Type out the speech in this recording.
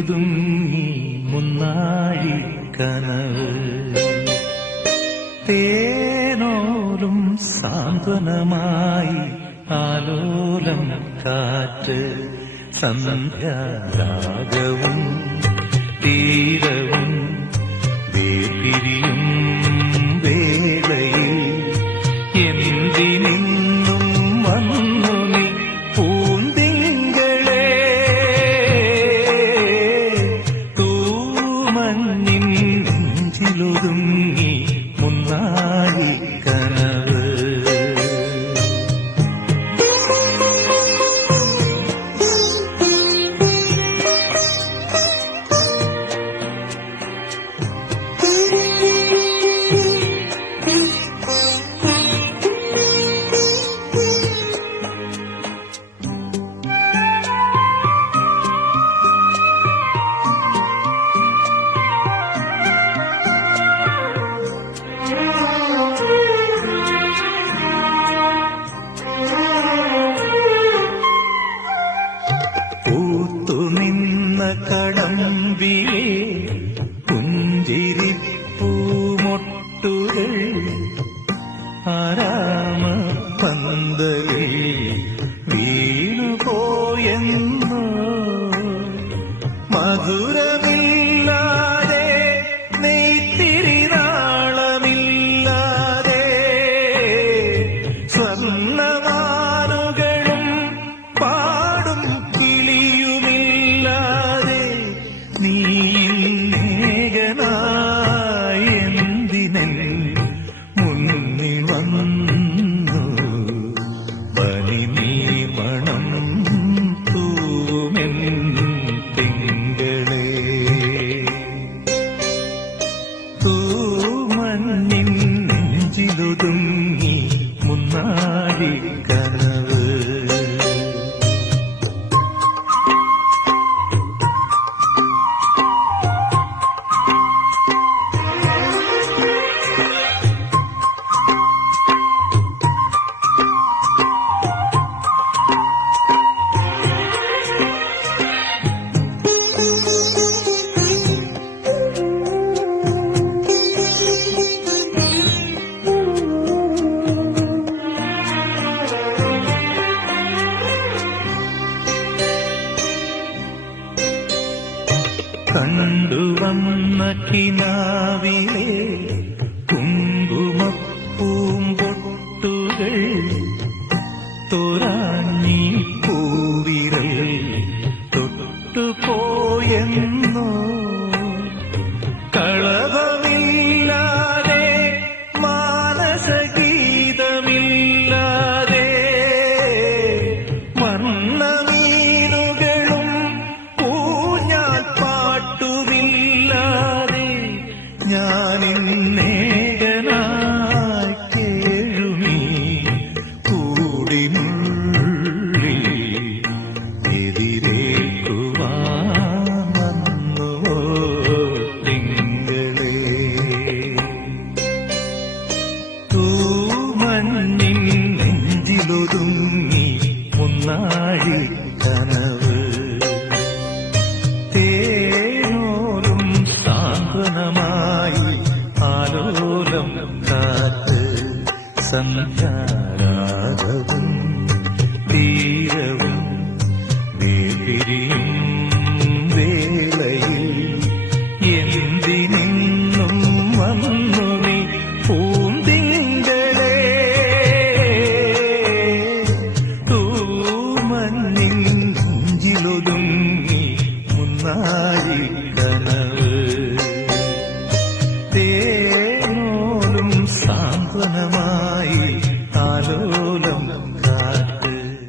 നെഞ്ചിലൊതുങ്ങി മുന്നാഴി കനവ് തേനോലും സാന്ത്വനമായി ആലോലം കാറ്റ് സന്ധ്യാരാഗവും തീരവും വേർപിരിയും വേളയിൽ എന്തിനിന്നും വന്നു നീ പൂന്തിങ്കളെ തൂമഞ്ഞിൻ നെഞ്ചിലൊതുങ്ങി മുന്നാഴി കനവ് പൂത്തുനിന്ന കടമ്പിലെ പുഞ്ചിരിപ്പൂമൊട്ടുകൾ ആരാമ പന്തലിൽ വീണുപോയെന്നോ മധുരമില്ലാതെ നെയ്ത്തിരിനാളമില്ലാതെ സ്വർണ്ണമാനുകളും പാടും കിളിയുമില്ലാതെ നീ ഏകനായി എന്തിനൻ മുന്നിൽ വന്നു പനി നീ മണം തൂമെൻ തിങ്കളേ തൂമഞ്ഞിൻ നെഞ്ചിലൊതുങ്ങി മുന്നാഴി കനവ് കണ്ടുവന്ന കിനാവിലെ കുങ്കുമപ്പൂമ്പൊട്ടുകൾ തോരാഞ്ഞി പൂവിരൽ തൊട്ടുപോയെന്നോ കളഭമില്ലാതെ മാനസഗീതമില്ലാതെ വർണ്ണമീനുകളും പൂഞ്ഞാൽ പാട്ടുമില്ലാതെ ഞാനിന്നേകനായി കേഴുമീ കൂടിനുള്ളിൽ എതിരേൽക്കുവാൻ വന്നുവോ തിങ്കളേ തൂമഞ്ഞിൻ നെഞ്ചിലൊതുങ്ങി മുന്നാഴി കനവ് തേനോലും സാന്ത്വനമായി ആലോലം കാറ്റ് സന്ധ്യാരാഗവും തീരവും വേർപിരിയും വേളയിൽ എന്തിനിന്നും വന്നു നീ പൂന്തിങ്കളേ തൂമഞ്ഞിൻ നെഞ്ചിലൊതുങ്ങി മുന്നാഴി